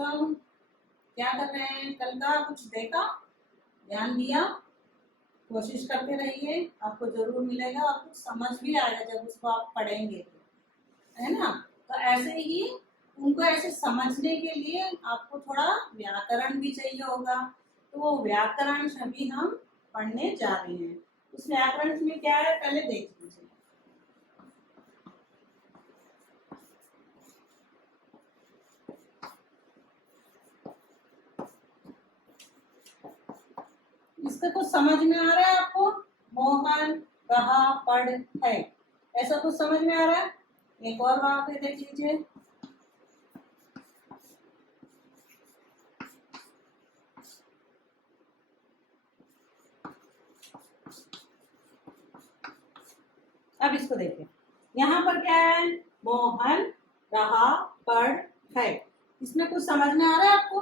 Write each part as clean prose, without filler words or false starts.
बच्चों, क्या कर रहे हैं? कल का कुछ देखा, ध्यान दिया? कोशिश करते रहिए, आपको जरूर मिलेगा और कुछ समझ भी आएगा जब उसको आप पढ़ेंगे तो, है ना? तो ऐसे ही उनको ऐसे समझने के लिए आपको थोड़ा व्याकरण भी चाहिए होगा, तो वो व्याकरण अभी हम पढ़ने जा रहे हैं। उस व्याकरण में क्या है पहले देख लीजिए। इसका कुछ समझ में आ रहा है आपको? मोहन कहा पढ़ है, ऐसा कुछ समझ में आ रहा है? एक और बात पे देख लीजिए। अब इसको देखिए, यहाँ पर क्या है? मोहन रहा पढ़ है। इसमें कुछ समझ में आ रहा है आपको?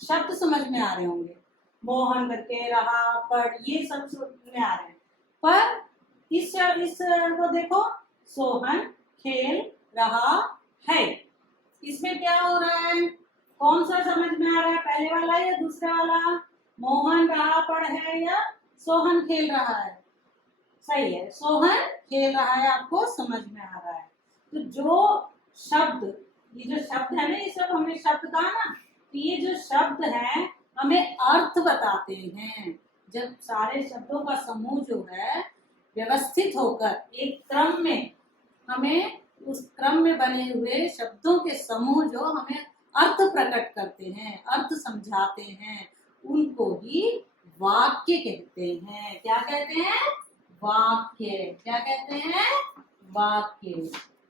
शब्द समझ में आ रहे होंगे, मोहन करके रहा पढ़, ये सब समझ में आ रहे हैं। पर इस को देखो, सोहन खेल रहा है, इसमें क्या हो रहा है? कौन सा समझ में आ रहा है, पहले वाला या दूसरा वाला? मोहन रहा पढ़ है या सोहन खेल रहा है? सही है, सोहन खेल रहा है, आपको समझ में आ रहा है। तो जो शब्द, ये जो शब्द है ना, ये सब हमने शब्द कहा ना, तो ये जो शब्द है हमें अर्थ बताते हैं। जब सारे शब्दों का समूह जो है व्यवस्थित होकर एक क्रम में, हमें उस क्रम में बने हुए शब्दों के समूह जो हमें अर्थ प्रकट करते हैं, अर्थ समझाते हैं, उनको ही वाक्य कहते हैं। क्या कहते हैं? वाक्य। क्या कहते हैं? वाक्य।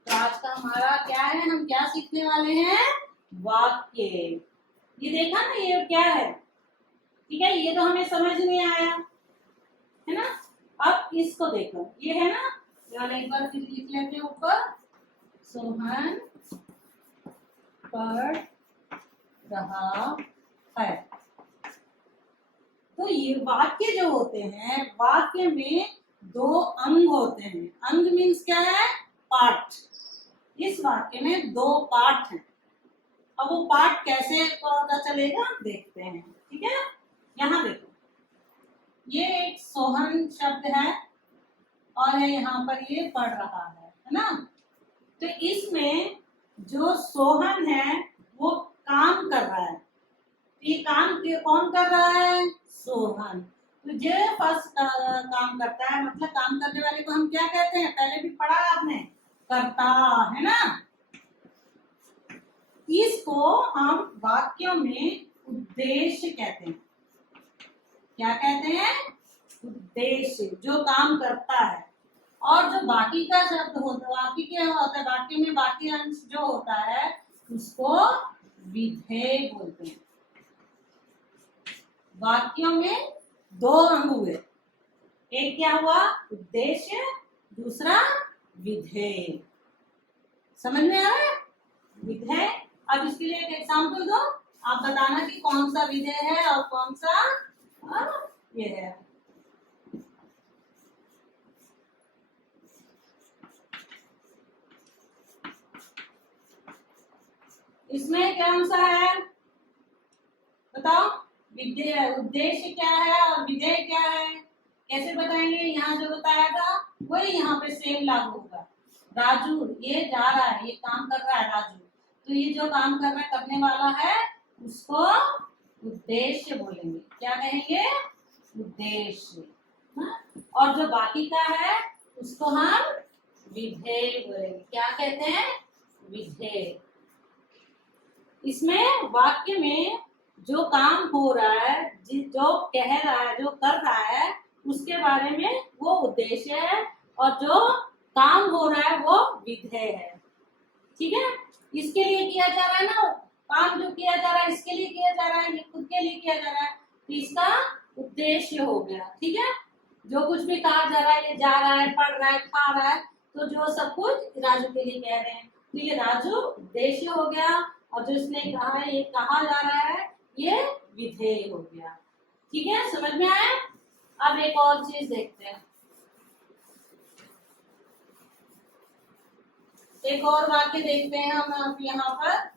तो आज का हमारा क्या है, हम क्या सीखने वाले हैं? वाक्य। ये देखा ना, ये क्या है? ठीक है, ये तो हमें समझ नहीं आया, है ना? अब इसको देखो, ये है ना, वाला एक बार फिर लिख लेते हैं ऊपर, सोहन पढ़ रहा है। तो ये वाक्य जो होते हैं, वाक्य में दो अंग होते हैं। अंग मीन्स क्या है? पार्ट। इस वाक्य में दो पार्ट हैं। अब वो पार्ट कैसे पता चलेगा, देखते हैं। ठीक है, यहाँ देखो, ये एक सोहन शब्द है और है यहाँ पर ये पढ़ रहा है ना? तो इसमें जो सोहन है वो काम कर रहा है। ये काम कौन कर रहा है? सोहन। तो जो फर्स्ट काम करता है, मतलब काम करने वाले को हम क्या कहते हैं? पहले भी पढ़ा आपने, करता, है ना? इसको हम वाक्यों में उद्देश्य कहते हैं। क्या कहते हैं? उद्देश्य, जो काम करता है। और जो बाकी का शब्द होता है, बाकी क्या होता है, वाक्य में बाकी अंश जो होता है उसको विधेय बोलते हैं। वाक्यों में दो अंग हुए, एक क्या हुआ? उद्देश्य, दूसरा विधेय। समझ में आ रहा है? विधेय। अब इसके लिए एक एग्जाम्पल दो, आप बताना कि कौन सा विधेय है और कौन सा ये है। इसमें कौन सा है बताओ? विधेय, उद्देश्य क्या है और विधेय क्या है, कैसे बताएंगे? यहाँ जो बताया था वही यहाँ पे सेम लागू होगा। राजू ये जा रहा है, ये काम कर रहा है राजू, तो ये जो काम कर रहा है, करने वाला है, उसको उद्देश्य बोलेंगे। क्या कहेंगे? उद्देश्य। और जो बाकी का है उसको हम विधेय बोलेंगे। क्या कहते हैं? विधेय। इसमें वाक्य में जो काम हो रहा है, जो कह रहा है, जो कर रहा है, उसके बारे में वो उद्देश्य है, और जो काम हो रहा है वो विधेय है। ठीक है, इसके लिए किया जा रहा है ना, काम जो किया जा रहा है इसके लिए किया जा रहा है, ये खुद के लिए किया जा रहा है, तो इसका उद्देश्य हो गया। ठीक है, जो कुछ भी कहा जा रहा है, ये जा रहा है, पढ़ रहा है, खा रहा है, तो जो सब कुछ राजू के लिए कह रहे हैं, तो ये राजू उद्देश्य हो गया, और जो इसने कहा है, ये कहा जा रहा है, ये विधेय हो गया। ठीक है, समझ में आया? अब एक और चीज देखते हैं, एक और वाक्य देखते हैं हम यहाँ पर।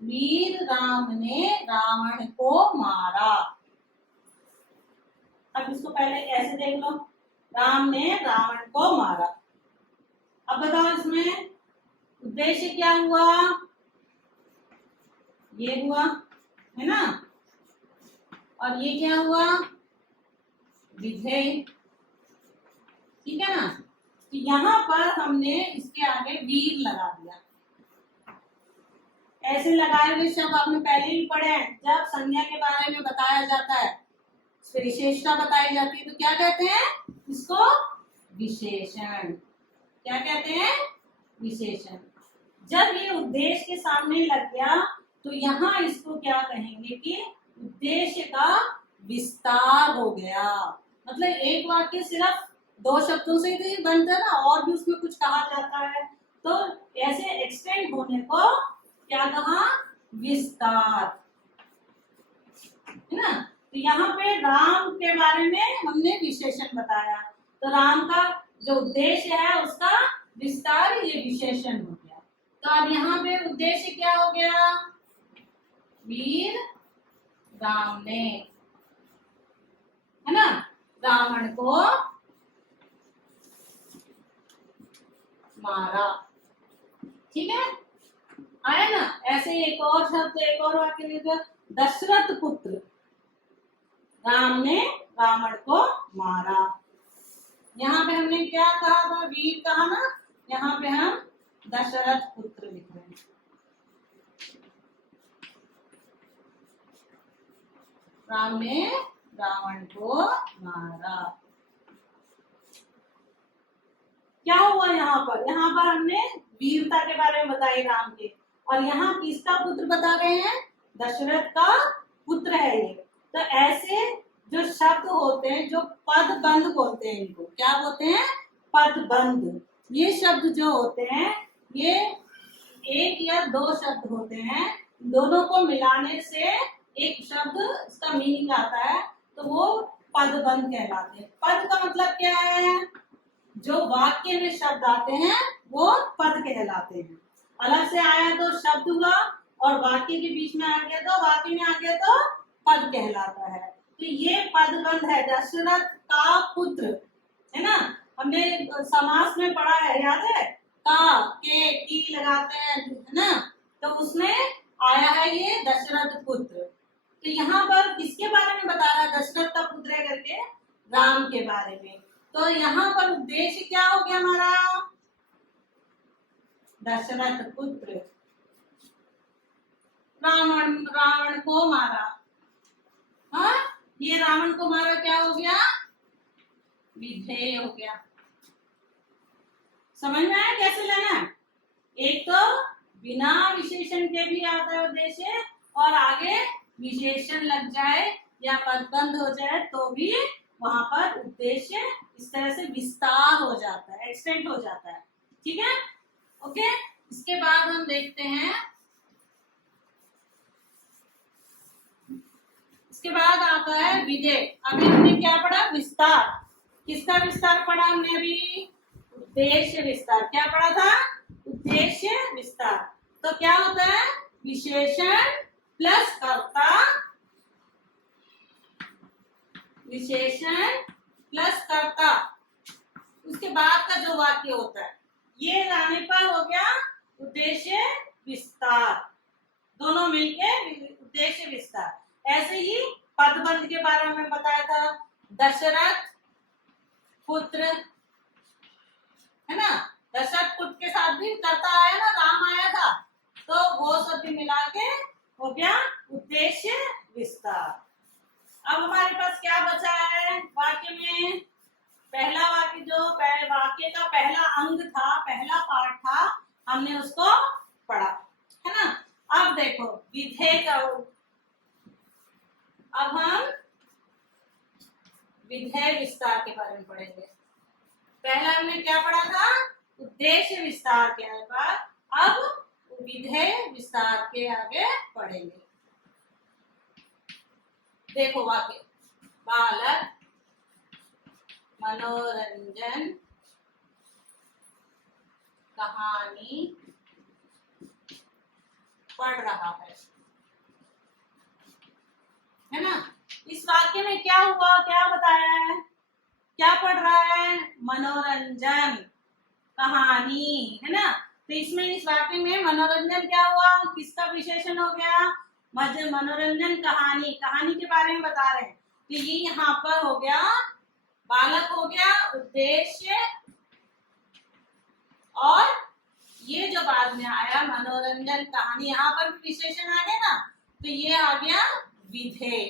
वीर राम ने रावण को मारा। अब इसको पहले ऐसे देख लो, राम ने रावण को मारा। अब बताओ इसमें उद्देश्य क्या हुआ? ये हुआ है ना, और ये क्या हुआ? विधेय। ठीक है ना, तो यहाँ पर हमने इसके आगे वीर लगा दिया। ऐसे लगाए हुए शब्द आपने पहले ही पढ़े हैं। जब संज्ञा के बारे में बताया जाता है, विशेषता बताई जाती है, तो क्या कहते हैं इसको? विशेषण। क्या कहते हैं? विशेषण। जब ये उद्देश्य के सामने लग गया तो यहाँ इसको क्या कहेंगे कि उद्देश्य का विस्तार हो गया। मतलब एक वाक्य सिर्फ 2 शब्दों से ही बनता है ना, और भी उसमें कुछ कहा जाता है, तो ऐसे एक्सटेंड होने को क्या कहा? विस्तार, है ना। तो यहाँ पे राम के बारे में हमने विशेषण बताया, तो राम का जो उद्देश्य है उसका विस्तार, ये विशेषण हो गया। तो अब यहाँ पे उद्देश्य क्या हो गया? वीर राम ने, है ना, रावण को मारा। ठीक है, आया ना। ऐसे एक और शब्द, एक और वाक्य लीजिए, दशरथ पुत्र राम ने रावण को मारा। यहाँ पे हमने क्या कहा था? वीर कहा ना, यहाँ पे हम दशरथ पुत्र लिख रहे हैं। राम ने रावण को मारा। क्या हुआ यहाँ पर? यहाँ पर हमने वीरता के बारे में बताई राम के, और यहाँ किसका पुत्र बता रहे हैं? दशरथ का पुत्र है ये। तो ऐसे जो शब्द होते हैं, जो पदबंध बोलते हैं, इनको क्या बोलते हैं? पदबंध। ये शब्द जो होते हैं, ये 1 या 2 शब्द होते हैं, दोनों को मिलाने से एक शब्द इसका मीनिंग आता है, तो वो पदबंध कहलाते हैं। पद का मतलब क्या है? जो वाक्य में शब्द आते हैं वो पद कहलाते हैं। अलग से आया तो शब्द हुआ, और वाक्य के बीच में आ गया तो, वाक्य में आ गया तो पद कहलाता है। तो ये पदबंध है। दशरथ का पुत्र, है ना, हमने समास में पढ़ा है, याद है? का, के, की लगाते हैं, है ना, तो उसमें आया है ये दशरथ पुत्र। तो यहाँ पर किसके बारे में बता रहा है? दशरथ का पुत्र है करके, राम के बारे में। तो यहाँ पर उद्देश्य क्या हो गया हमारा? दशरथ पुत्र रावण को मारा। हाँ, ये रावण को मारा क्या हो गया? विधेय हो गया। समझ में आया कैसे लेना है? एक तो बिना विशेषण के भी आता है उद्देश्य, और आगे विशेषण लग जाए या पदबंध हो जाए तो भी वहां पर उद्देश्य इस तरह से विस्तार हो जाता है, एक्सटेंड हो जाता है। ठीक है, ओके। इसके बाद हम देखते हैं, इसके बाद आता है विधेय। अभी हमने क्या पढ़ा? विस्तार। किसका विस्तार पढ़ा हमने अभी? उद्देश्य विस्तार। क्या पढ़ा था? उद्देश्य विस्तार। तो क्या होता है? विशेषण प्लस कर्ता, विशेषण प्लस कर्ता, उसके बाद का जो वाक्य होता है, ये लाने पर हो गया उद्देश्य विस्तार। दोनों मिलके उद्देश्य विस्तार। ऐसे ही पदबंध के बारे में बताया था, दशरथ पुत्र, है ना, दशरथ पुत्र के साथ भी कर्ता आया ना, राम आया था, तो वो सब भी मिला के हो गया उद्देश्य विस्तार। अब हमारे पास क्या बचा है वाक्य में? पहला वाक्य, जो वाक्य का पहला अंग था, पहला पार्ट था, हमने उसको पढ़ा, है ना। अब देखो विधेय का, अब हम विधेय विस्तार के बारे में पढ़ेंगे। पहला हमने क्या पढ़ा था? उद्देश्य विस्तार के बाद अब विधेय विस्तार के आगे पढ़ेंगे। देखो वाक्य, बालक मनोरंजन कहानी पढ़ रहा है ना। इस वाक्य में क्या हुआ, क्या बताया है, क्या पढ़ रहा है, मनोरंजन, कहानी, है ना। तो इसमें इस वाक्य में मनोरंजन क्या हुआ, किसका विशेषण हो गया, मनोरंजन कहानी, कहानी के बारे में बता रहे हैं। तो ये यहाँ पर हो गया बालक, हो गया उद्देश्य, और ये जो बाद में आया मनोरंजन कहानी, यहाँ पर भी विशेषण आ गया ना, तो ये आ गया विधेय।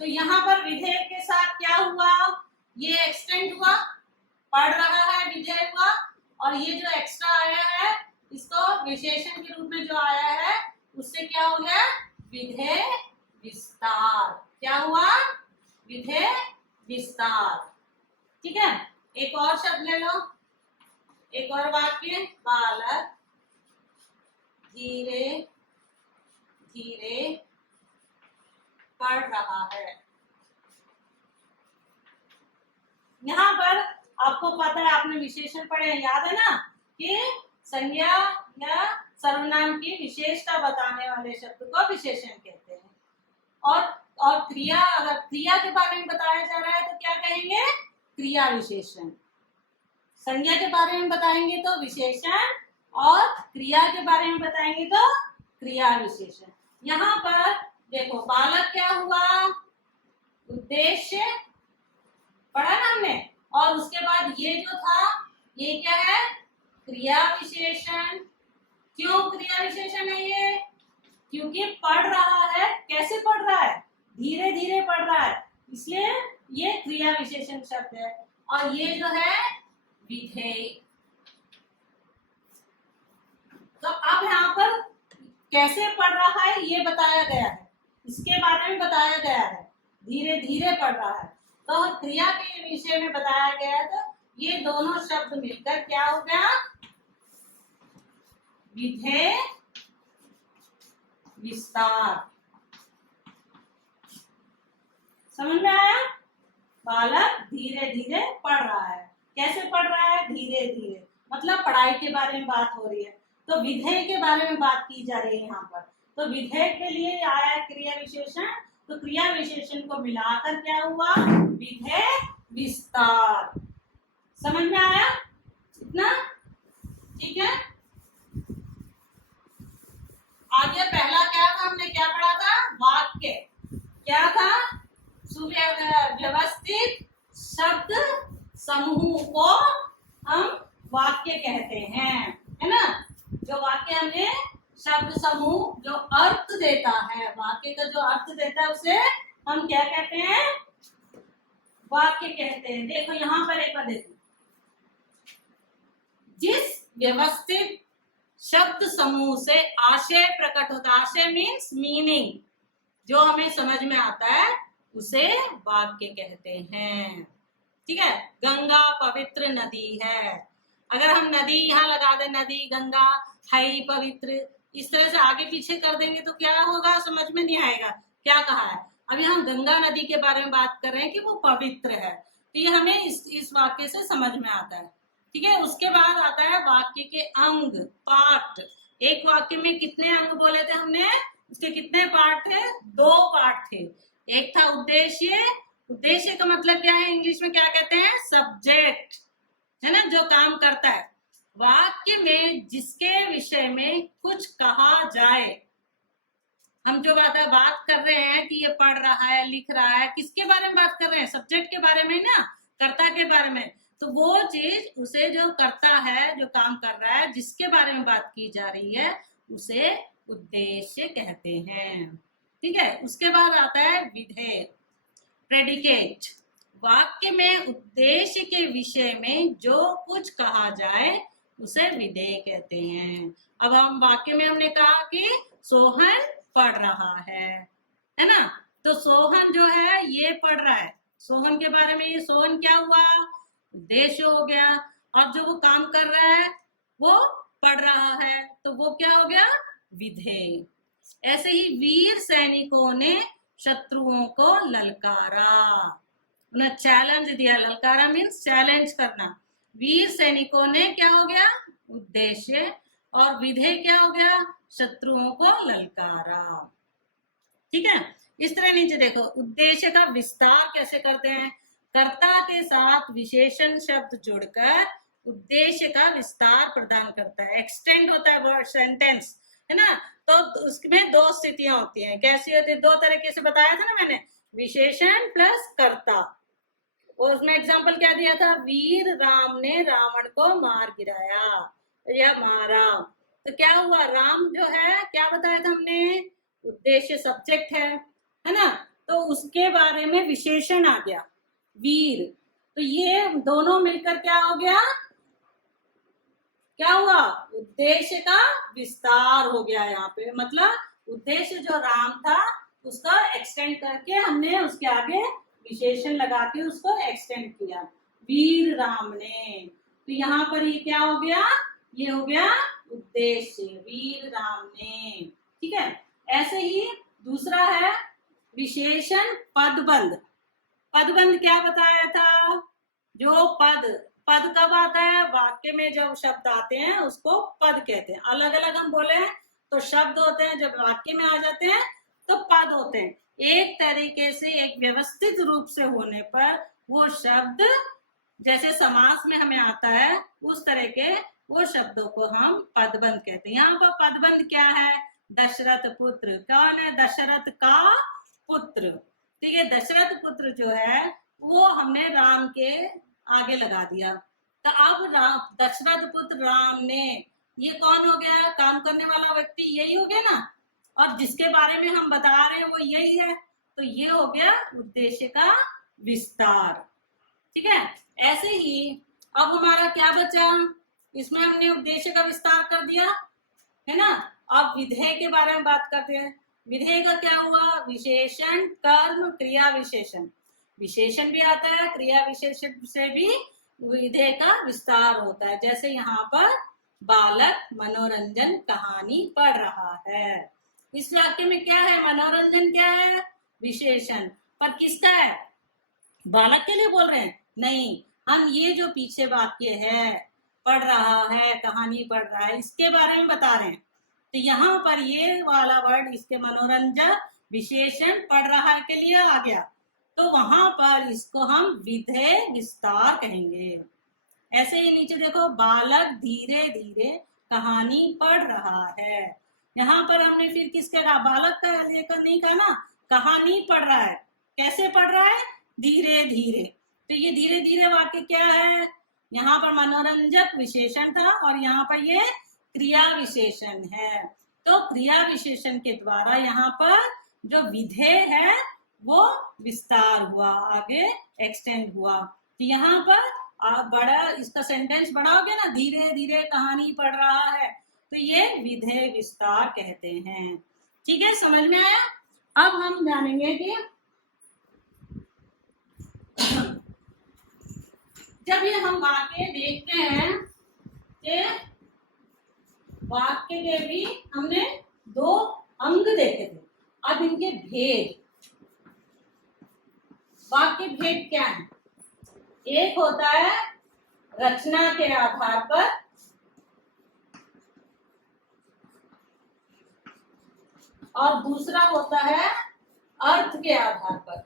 तो यहाँ पर विधेय के साथ क्या हुआ, ये एक्सटेंड हुआ, पढ़ रहा है विधेय हुआ, और ये जो एक्स्ट्रा आया है इसको विशेषण के रूप में जो आया है उससे क्या हो गया, विधेय विस्तार। क्या हुआ, विधेय विस्तार। ठीक है, एक और शब्द ले लो, एक और वाक्य, बालक धीरे धीरे पढ़ रहा है। यहाँ पर आपको पता है, आपने विशेषण पढ़े हैं, याद है ना, कि संज्ञा या सर्वनाम की विशेषता बताने वाले शब्द को विशेषण कहते हैं। और क्रिया, अगर क्रिया के बारे में बताया जा रहा है तो क्या कहेंगे, क्रिया विशेषण। संज्ञा के बारे में बताएंगे तो विशेषण, और क्रिया के बारे में बताएंगे तो क्रिया विशेषण। यहाँ पर देखो बालक क्या हुआ, उद्देश्य पढ़ा ना हमने, और उसके बाद ये जो था ये क्या है, क्रिया विशेषण। क्यों क्रिया विशेषण है ये, क्योंकि पढ़ रहा है, कैसे पढ़ रहा है, धीरे धीरे पढ़ रहा है, इसलिए ये क्रिया विशेषण शब्द है। और ये जो है विधेय। तो अब यहाँ पर कैसे पढ़ रहा है ये बताया गया है, इसके बारे में बताया गया है, धीरे धीरे पढ़ रहा है। तो क्रिया के विषय में बताया गया है, तो ये दोनों शब्द मिलकर क्या हो गया, विधेय विस्तार। समझ में आया, बालक धीरे धीरे पढ़ रहा है, कैसे पढ़ रहा है, धीरे धीरे, मतलब पढ़ाई के बारे में बात हो रही है, तो विधेय के बारे में बात की जा रही है यहाँ पर। तो विधेय के लिए आया क्रिया विशेषण, तो क्रिया विशेषण को मिलाकर क्या हुआ, विधेय विस्तार। समझ में आया इतना, ठीक है। आगे पहला क्या था, हमने क्या पढ़ा था, वाक्य क्या था, सुव्यवस्थित शब्द समूह को हम वाक्य कहते हैं, है ना। जो वाक्य हमने शब्द समूह जो अर्थ देता है, वाक्य का जो अर्थ देता है उसे हम क्या कहते हैं, वाक्य कहते हैं। देखो यहाँ पर एक बार देखो, जिस व्यवस्थित शब्द समूह से आशय प्रकट होता है, आशय मीन्स मीनिंग, जो हमें समझ में आता है उसे वाक्य कहते हैं। ठीक है, गंगा पवित्र नदी है, अगर हम नदी यहाँ लगा दें, नदी गंगा है पवित्र, इस तरह से आगे पीछे कर देंगे तो क्या होगा, समझ में नहीं आएगा क्या कहा है। अभी हम गंगा नदी के बारे में बात कर रहे हैं कि वो पवित्र है, तो ये हमें इस वाक्य से समझ में आता है। ठीक है, उसके बाद आता है वाक्य के अंग, पार्ट। एक वाक्य में कितने अंग बोले थे हमने, उसके कितने पार्ट थे, 2 पार्ट थे। एक था उद्देश्य, उद्देश्य का मतलब क्या है, इंग्लिश में क्या कहते हैं, सब्जेक्ट, है ना, जो काम करता है। वाक्य में जिसके विषय में कुछ कहा जाए, हम जो बात कर रहे हैं कि ये पढ़ रहा है, लिख रहा है, किसके बारे में बात कर रहे हैं, सब्जेक्ट के बारे में ना, कर्ता के बारे में। तो वो चीज, उसे जो करता है, जो काम कर रहा है, जिसके बारे में बात की जा रही है उसे उद्देश्य कहते हैं। ठीक है, उसके बाद आता है विधेय, प्रेडिकेट। वाक्य में उद्देश्य के विषय में जो कुछ कहा जाए उसे विधेय कहते हैं। अब हम वाक्य में हमने कहा कि सोहन पढ़ रहा है ना, तो सोहन जो है ये पढ़ रहा है, सोहन के बारे में, ये सोहन क्या हुआ, उद्देश्य हो गया। अब जो वो काम कर रहा है वो पढ़ रहा है, तो वो क्या हो गया, विधेय। ऐसे ही वीर सैनिकों ने शत्रुओं को ललकारा, उन्हें चैलेंज दिया, ललकारा मीन्स चैलेंज करना। वीर सैनिकों ने क्या हो गया, उद्देश्य, और विधेय क्या हो गया, शत्रुओं को ललकारा। ठीक है, इस तरह नीचे देखो, उद्देश्य का विस्तार कैसे करते हैं, कर्ता के साथ विशेषण शब्द जुड़कर उद्देश्य का विस्तार प्रदान करता है। एक्सटेंड होता है वर्ड सेंटेंस, है ना। तो उसमें दो स्थितियां होती हैं, कैसी होती है, दो तरीके से बताया था ना मैंने, विशेषण प्लस कर्ता। और उसमें एग्जाम्पल क्या दिया था, वीर राम ने रावण को मार गिराया या मारा। तो क्या हुआ, राम जो है क्या बताया था हमने, उद्देश्य सब्जेक्ट है ना, तो उसके बारे में विशेषण आ गया वीर, तो ये दोनों मिलकर क्या हो गया, क्या हुआ, उद्देश्य का विस्तार हो गया यहाँ पे। मतलब उद्देश्य जो राम था उसका एक्सटेंड करके हमने उसके आगे विशेषण लगा के उसको एक्सटेंड किया, वीर राम ने। तो यहाँ पर ये क्या हो गया, ये हो गया उद्देश्य, वीर राम ने। ठीक है, ऐसे ही दूसरा है विशेषण पदबंध। पदबंध क्या बताया था, जो पद कब आता है, वाक्य में जब शब्द आते हैं उसको पद कहते हैं। अलग अलग हम बोले हैं तो शब्द होते हैं, जब वाक्य में आ जाते हैं तो पद होते हैं। एक तरीके से एक व्यवस्थित रूप से होने पर वो शब्द जैसे समास में हमें आता है उस तरह के वो शब्दों को हम पदबंध कहते हैं। यहाँ पर पदबंध क्या है, दशरथ पुत्र, कौन है, दशरथ का पुत्र। ठीक है, दशरथ पुत्र जो है वो हमने राम के आगे लगा दिया। तो अब राम, दशरथ पुत्र राम ने, ये कौन हो गया, काम करने वाला व्यक्ति यही हो गया ना, और जिसके बारे में हम बता रहे हैं वो यही है, तो ये हो गया उद्देश्य का विस्तार। ठीक है, ऐसे ही अब हमारा क्या बचा, इसमें हमने उद्देश्य का विस्तार कर दिया है ना। अब विधेय के बारे में बात करते हैं। विधेय का क्या हुआ, विशेषण कर्म क्रिया विशेषण, विशेषण भी आता है, क्रिया विशेषण से भी विधेय का विस्तार होता है। जैसे यहाँ पर बालक मनोरंजन कहानी पढ़ रहा है, इस वाक्य में क्या है, मनोरंजन क्या है, विशेषण, पर किसका है, बालक के लिए बोल रहे हैं, नहीं, हम ये जो पीछे वाक्य है, पढ़ रहा है, कहानी पढ़ रहा है, इसके बारे में बता रहे हैं। तो यहाँ पर ये वाला वर्ड, इसके मनोरंजन विशेषण पढ़ रहा है के लिए आ गया, तो वहां पर इसको हम विधेय विस्तार कहेंगे। ऐसे ही नीचे देखो, बालक धीरे धीरे कहानी पढ़ रहा है, यहाँ पर हमने फिर किसके कहा, बालक का लेकर नहीं कहा ना, कहानी पढ़ रहा है, कैसे पढ़ रहा है, धीरे धीरे। तो ये धीरे धीरे वाक्य क्या है, यहाँ पर मनोरंजक विशेषण था और यहाँ पर ये क्रिया विशेषण है। तो क्रिया विशेषण के द्वारा यहाँ पर जो विधेय है वो विस्तार हुआ, आगे एक्सटेंड हुआ। तो यहाँ पर बड़ा, इसका सेंटेंस बड़ा हो गया ना, धीरे धीरे कहानी पढ़ रहा है, तो ये विधेय विस्तार कहते हैं। ठीक है, समझ में आया। अब हम जानेंगे कि जब ये हम वाक्य देखते हैं कि वाक्य के भी हमने दो अंग देखे थे, अब इनके भेद, वाक्य भेद क्या है, एक होता है रचना के आधार पर, और दूसरा होता है अर्थ के आधार पर।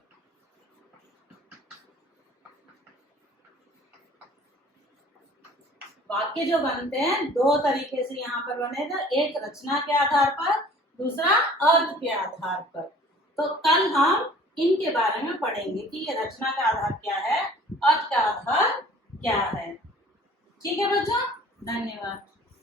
वाक्य जो बनते हैं दो तरीके से यहाँ पर बनेगा, एक रचना के आधार पर, दूसरा अर्थ के आधार पर। तो कल हम इनके बारे में पढ़ेंगे कि ये रचना का आधार क्या है, अर्थ का आधार क्या है। ठीक है बच्चों, धन्यवाद।